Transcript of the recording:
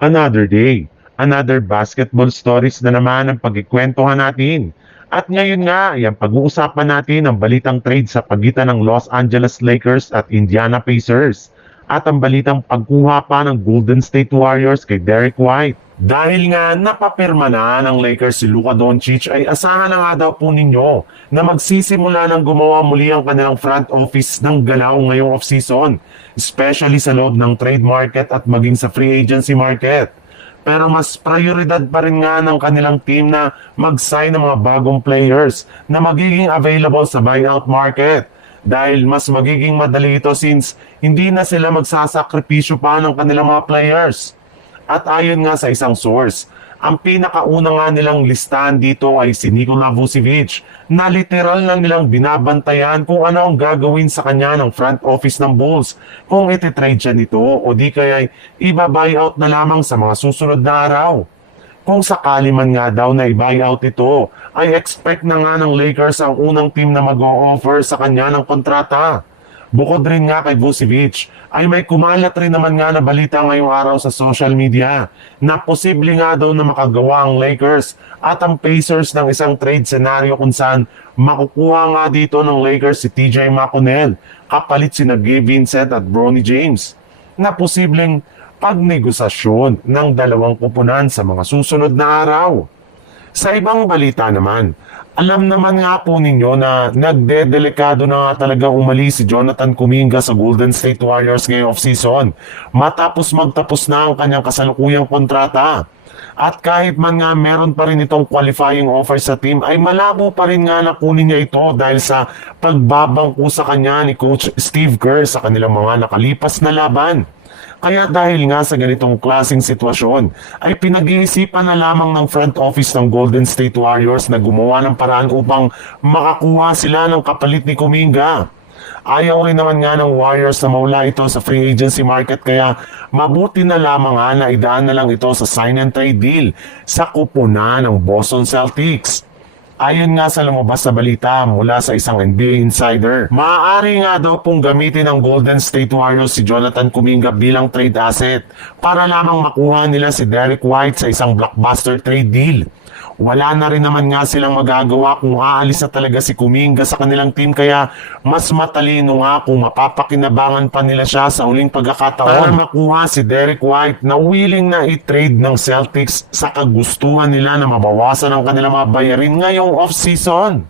Another day, another basketball stories na naman ang pagkikwentuhan natin. At ngayon nga, yan pag-uusapan natin ang balitang trade sa pagitan ng Los Angeles Lakers at Indiana Pacers. At ang balitang pagkuha pa ng Golden State Warriors kay Derek White. Dahil nga napapirma na ng Lakers si Luka Doncic ay asahan na nga daw po ninyo na magsisimula ng gumawa muli ang kanilang front office ng galaw ngayong offseason, especially sa loob ng trade market at maging sa free agency market. Pero mas prioridad pa rin nga ng kanilang team na mag-sign ng mga bagong players na magiging available sa buyout market. Dahil mas magiging madali ito since hindi na sila magsasakripisyo pa ng kanilang mga players. At ayon nga sa isang source, ang pinakauna nga nilang listahan dito ay si Nikola Vucevic na literal na nilang binabantayan kung ano ang gagawin sa kanya ng front office ng Bulls kung ititrade siya nito o di kaya iba-buyout na lamang sa mga susunod na araw. Kung sakali man nga daw na i-buyout ito, ay expect na nga ng Lakers ang unang team na mag-o-offer sa kanya ng kontrata. Bukod rin nga kay Vucevic, ay may kumalat rin naman nga na balita ngayong araw sa social media na posible nga daw na makagawa ang Lakers at ang Pacers ng isang trade scenario kung saan makukuha nga dito ng Lakers si TJ McConnell kapalit sina Gabe Vincent at Bronny James na posibleng pagnegosasyon ng dalawang kupunan sa mga susunod na araw. Sa ibang balita naman, alam naman nga po ninyo na nagdedelikado na nga talaga umalis si Jonathan Kuminga sa Golden State Warriors ngayong offseason matapos magtapos na ang kanyang kasalukuyang kontrata. At kahit man nga meron pa rin itong qualifying offer sa team ay malabo pa rin nga na kunin niya ito dahil sa pagbabangko sa kanya ni Coach Steve Kerr sa kanilang mga nakalipas na laban. Kaya dahil nga sa ganitong klaseng sitwasyon, ay pinag-iisipan na lamang ng front office ng Golden State Warriors na gumawa ng paraan upang makakuha sila ng kapalit ni Kuminga. Ayaw rin naman nga ng Warriors na maula ito sa free agency market kaya mabuti na lamang nga na idaan na lang ito sa sign and trade deal sa kupunan ng Boston Celtics. Ayon nga sa lumabas na balita mula sa isang NBA insider, maaari nga daw pong gamitin ng Golden State Warriors si Jonathan Kuminga bilang trade asset para lamang makuha nila si Derek White sa isang blockbuster trade deal. Wala na rin naman nga silang magagawa kung aalis na talaga si Kuminga sa kanilang team kaya mas matalino nga kung mapapakinabangan pa nila siya sa huling pagkakataon para makuha si Derek White na willing na i-trade ng Celtics sa kagustuhan nila na mabawasan ang kanilang mga bayarin ngayong off-season.